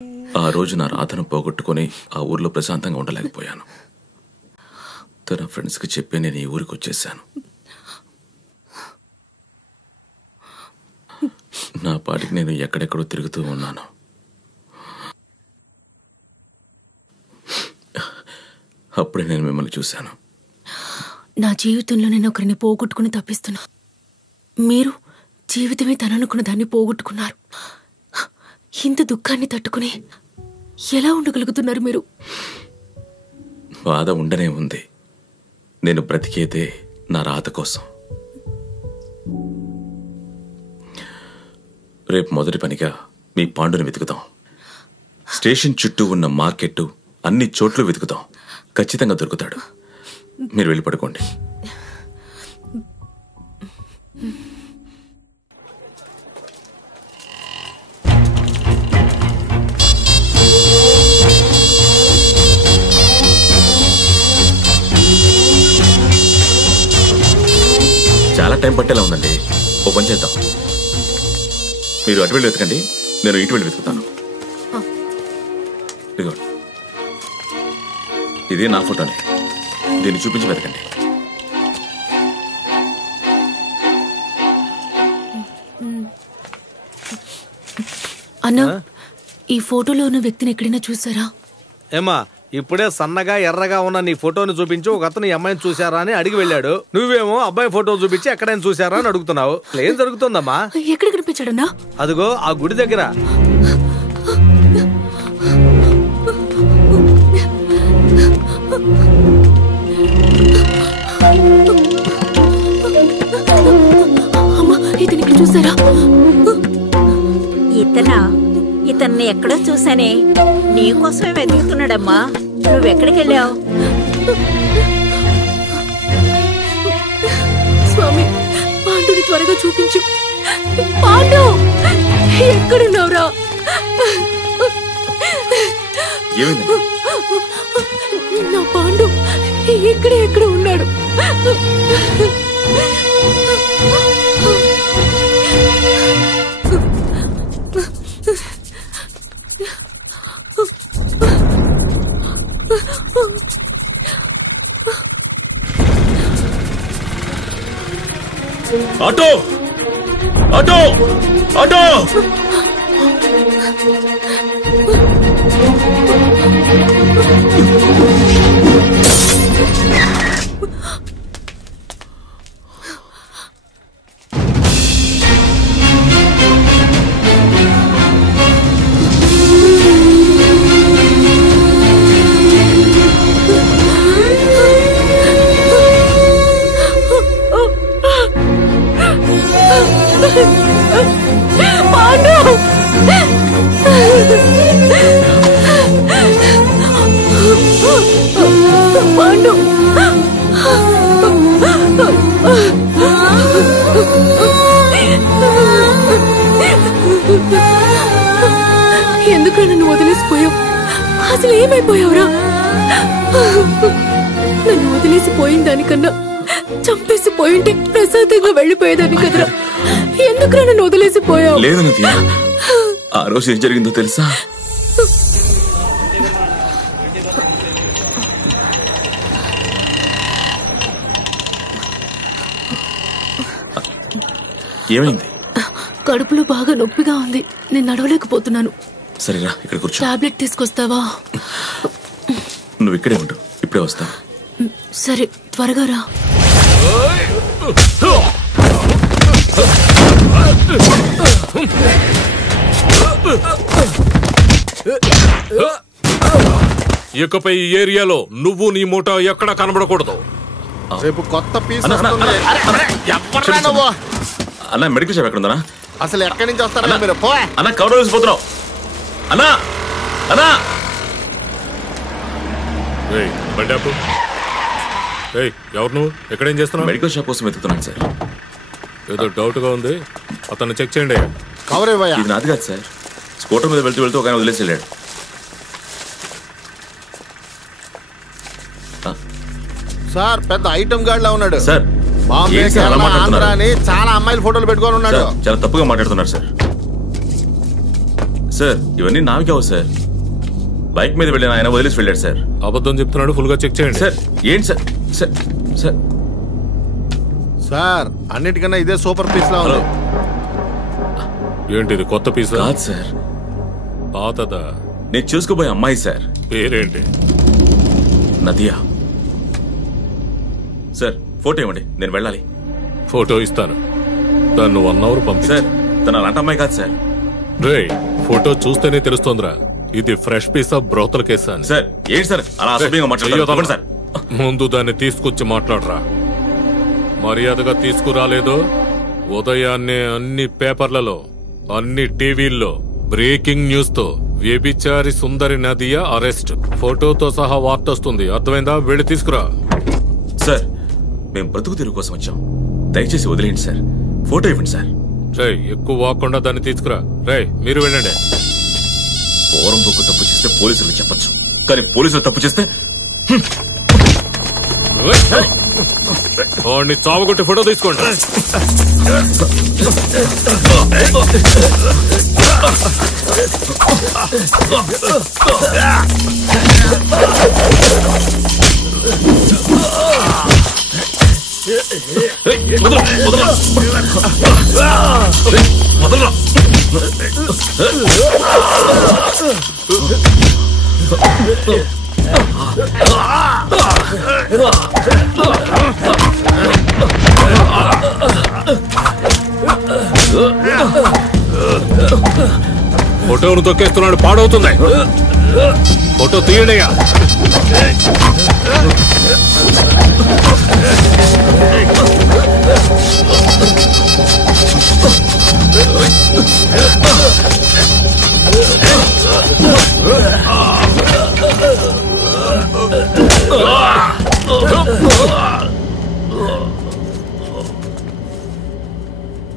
ఆ రోజు నా రాధను పోగొట్టుకుని ఆ ఊర్లో ప్రశాంతంగా ఉండలేకపోయాను. తన ఫ్రెండ్స్కి చెప్పి నేను ఈ ఊరికి వచ్చేసాను. నా పాటికి నేను ఎక్కడెక్కడో తిరుగుతూ ఉన్నాను. అప్పుడే నేను మిమ్మల్ని చూశాను. నా జీవితంలో నేను ఒకరిని పోగొట్టుకుని తప్పిస్తున్నా. మీరు జీవితమే తననుకున్న దాన్ని పోగొట్టుకున్నారు. ఇంత దుఃఖాన్ని తట్టుకుని ఎలా ఉండగలుగుతున్నారు మీరు? బాధ ఉండనే ఉంది. నేను బ్రతికేదే నా రాధ కోసం. రేపు మొదటి పనిగా మీ పాండుని వెతుకుదాం. స్టేషన్ చుట్టూ ఉన్న మార్కెట్ అన్ని చోట్ల వెతుకుదాం. ఖచ్చితంగా దొరుకుతాడు. మీరు వెళ్ళి పడుకోండి. చాలా టైం పట్టేలా ఉందండి. ఓ పని చేద్దాం. మీరు అటు వెళ్ళి వెతకండి, నేను ఇటు వెళ్ళి వెతుకుతాను. ఇదిగోండి, ఇది నా ఫోటోనే. దీన్ని చూపించి వెతకండి. అన్నా, ఈ ఫోటోలో ఉన్న వ్యక్తిని ఎక్కడైనా చూసారా? ఏమా, ఇప్పుడే సన్నగా ఎర్రగా ఉన్న నీ ఫోటోని చూపించి ఒక అతను అమ్మాయిని చూసారా అని అడిగి వెళ్ళాడు. నువ్వేమో అబ్బాయి ఫోటో చూపించి ఎక్కడైనా చూసారా అని అడుగుతున్నావు. ఏం జరుగుతుందమ్మా? ఎక్కడ కనిపించాడన్నా? అదిగో ఆ గుడి దగ్గర. అమ్మా, ఇతను ఇక్కడ చూసారా? ఇతన్ని ఎక్కడో చూసానే. నీకోసమే వెతుకుతున్నాడమ్మా. నువ్వెక్కడికి వెళ్ళావు? స్వామి, పాండుని త్వరగా చూపించు. పాండు, ఎక్కడున్నావురా? నా పాండు ఎక్కడ ఉన్నాడు? Auto, auto, auto! పాండు, ఎందుకు నన్ను వదిలేసిపోయావు? అసలు ఏమైపోయావురా? నన్ను వదిలేసిపోయిన దానికన్నా చంపేసి పోయింటే ప్రశాంతంగా వెళ్ళిపోయేదాన్ని కదరా. ఎందుకు నన్ను వదిలేసిపోయావు? లేదు నదియ, ఆ రోజు ఏం జరిగిందో తెలుసా? ఏమైంది? కడుపులో బాగా నొప్పిగా ఉంది. నేను నడవలేకపోతున్నాను. సరేరా, ఇక్కడ కూర్చో. టాబ్లెట్ తీసుకొస్తావా? నువ్వు ఇక్కడే ఉండు, ఇప్పుడే వస్తా. సరే, త్వరగా రా. ఇకపై ఈ ఏరియాలో నువ్వు నీ మూట ఎక్కడ కనబడకూడదు. రేపు కొత్త పీస్ అన్న, మెడికల్ షాప్ ఎక్కడ ఉందన్నా? అసలు ఎక్కడి నుంచి వస్తారా మీరు? అన్న, కవర్ వేసిపోతున్నావు. అన్నా, అన్నా! ఎవరు నువ్వు? ఎక్కడేం చేస్తున్నావు? మెడికల్ షాప్ కోసం వెతుకుతున్నాను సార్. ఏదో డౌట్ గా ఉంది, అతన్ని చెక్ చేయండి. కవర్ ఇవ్వయ్యా. ఇది నాది కాదు సార్. స్కూటర్ మీద వెళ్తూ వెళ్తూ ఒక ఆయన వదిలేసి వెళ్ళాడు. సార్, పెద్ద ఐటమ్ గార్డ్ లా ఉన్నాడు సార్. బాంబే, ఆంధ్ర అని చాలా అమ్మాయిల ఫోటోలు పెట్టుకొని ఉన్నాడు. చాలా తప్పుగా మాట్లాడుతున్నారు సార్. సార్ ఇవన్నీ నావి కావు సార్. బైక్ మీద వెళ్ళిన ఆయన వదిలేసి వెళ్ళాడు సార్. అబద్ధం చెప్తున్నాడు, ఫుల్ గా చెక్ చేయండి. సార్ ఏంటి సార్? సార్ సార్ సార్ అన్నిటికన్నా ఇదే సూపర్ పీస్ లా ఉంది. ఏంటిది కొత్త పీస్? కాదు సార్, పాతదా? నేను చూసుకోబోయే అమ్మాయి సార్. పేరేంటి? నదియా. సార్ ఫోటో ఇవ్వండి, నేను వెళ్ళాలి. ఫోటో ఇస్తాను, దాన్ని 1 అవర్ పంపి. సార్ తన అలాంటి అమ్మాయి కాదు సార్. రే ఫోటో చూస్తేనే తెలుస్తోందిరా ఇది ఫ్రెష్ పీస్ ఆఫ్ బ్రోతల కేసా అని. సార్ ఏంటి సార్ అలా అసభ్యంగా మాట్లాడుతున్నారు సార్? ముందు దాన్ని తీసుకొచ్చి మాట్లాడరా. మర్యాదగా తీసుకురాలేదో ఉదయాన్నే అన్ని పేపర్లలో అన్ని టీవీల్లో బ్రేకింగ్ న్యూస్ తో వ్యభిచారి సుందరి నదియా అరెస్ట్, ఫోటోతో సహా వార్త వస్తుంది. అర్థమైందా? వెళ్ళి తీసుకురా. సార్ మేము బ్రతుకు తెరువు కోసం వచ్చాం, దయచేసి వదిలేయండి సార్. ఫోటో ఇవ్వండి సార్. రే ఎక్కువ వాకుండా దాన్ని తీసుకురా. రే మీరు వెళ్ళండి. పోరం బొక్కు తప్పు చేస్తే పోలీసులకు చెప్పచ్చు, కానీ పోలీసులు తప్పు చేస్తే వాడిని చావగొట్టి ఫోటో తీసుకోండి. ఫోటోను తొక్కేస్తున్నాడు, పాడవుతుంది. ఫోటో తీయడయ్యా.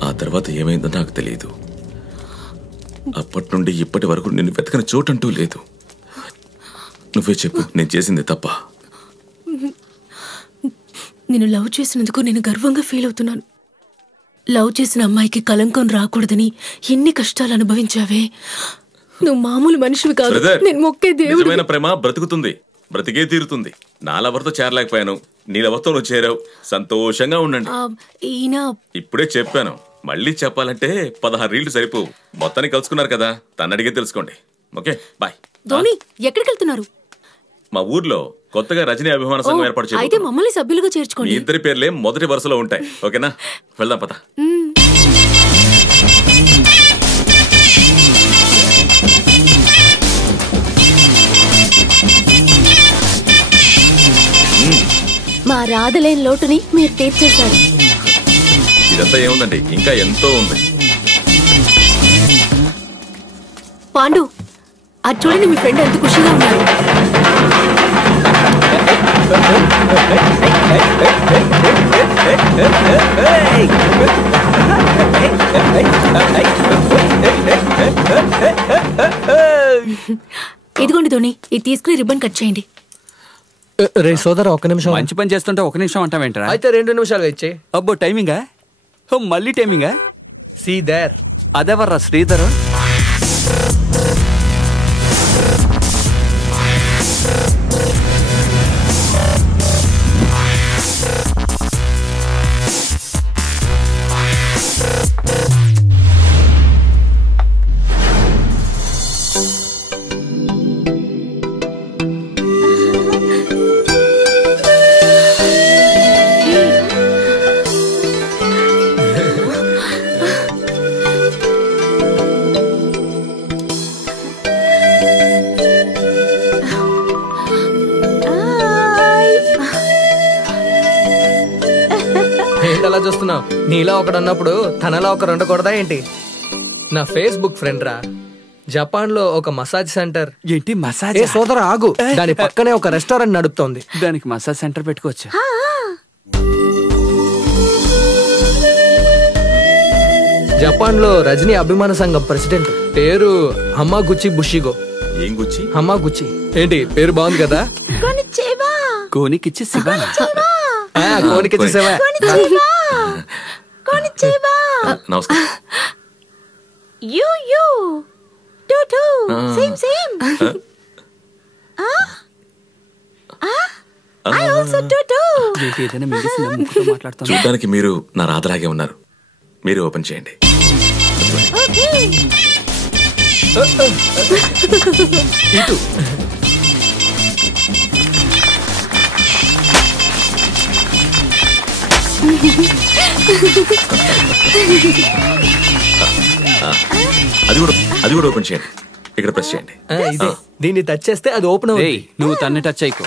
ఆ తర్వాత ఏమైందో నాకు తెలియదు. అప్పటి నుండి ఇప్పటి వరకు నిన్ను వెతకని చోటంటూ లేదు. నువ్వే చెప్పు, నేను చేసింది తప్ప? నేను లవ్ చేసినందుకు నేను గర్వంగా ఫీల్ అవుతున్నాను. లవ్ చేసిన అమ్మాయికి కలంకం రాకూడదని ఎన్ని కష్టాలు అనుభవించావే. నువ్వు మామూలు మనిషివి కాదు. నేను మొక్కే దేవుడు. నిజమైన ప్రేమ బ్రతుకుతుంది, బ్రతికే తీరుతుంది. నా లవర్తో చేరలేకపోయాను, నీ లవర్తో నువ్వు చేరావు. సంతోషంగా ఉండండి. ఈయన ఇప్పుడే చెప్పాను, మళ్ళీ చెప్పాలంటే 16 రీళ్లు సరిపోవు. మొత్తాన్ని కలుసుకున్నారు కదా, తను అడిగే తెలుసుకోండి. Okay bye. ధోని ఎక్కడికి వెళ్తున్నారు? మా ఊర్లో కొత్తగా రజనీ అభిమాన సంఘం ఏర్పాటు చేయాలి. అయితే మమ్మల్ని సభ్యులుగా చేర్చుకోండి. మీ ఇద్దరి పేర్లే మొదటి వరుసలో ఉంటాయి. ఓకేనా? వెళ్దాం పద. మా రాధలేని లోటుని మీరు తీర్చేశారు. ఇదంతా ఏముందండి, ఇంకా ఎంతో ఉంది. పాండు, అది చూడండి, మీ ఫ్రెండ్ ఎంత ఖుషిగా ఉన్నారు. ఇదిగోండి ధోని, ఇది తీసుకుని రిబ్బన్ కట్ చేయండి. రే సోదరా, 1 నిమిషం. మంచి పని చేస్తుంటే 1 నిమిషం అంటావేంట్రా? అయితే 2 నిమిషాలు ఇచ్చే. అబ్బో టైమింగా? మళ్ళీ టైమింగా? See there. అదెవర్రా శ్రీధర్? అలా చూస్తున్నావు? నీలా ఒకడు అన్నప్పుడు తనలా ఒకరు ఉండకూడదా ఏంటి? నా ఫేస్బుక్ ఫ్రెండ్ రా. జపాన్ లో ఒక మసాజ్ సెంటర్. ఏంటి మసాజ్? ఏ సోదరా ఆగు, దాని పక్కనే ఒక రెస్టారెంట్ నడుపుతోంది. దానికి మసాజ్ సెంటర్ పెట్టుకోవచ్చు. జపాన్ లో రజనీ అభిమాన సంఘం ప్రెసిడెంట్. పేరు హమాగుచి బుషిగో. ఏం గుచ్చి? హమాగుచి. ఏంటి పేరు బాగుంది కదా? కోనికిచ్చి శివ. కోనికిచ్చి శివ. నమస్కారం. Same same I also do. చూడడానికి మీరు నా రాధలాగే ఉన్నారు. మీరు ఓపెన్ చేయండి. ఇటు అది కూడా ఓపెన్ చేయండి. ఇక్కడ ప్రెస్ చేయండి. దీన్ని టచ్ చేస్తే అది ఓపెన్ అవుతుంది. నువ్వు తన్ని టచ్ అయ్యకు.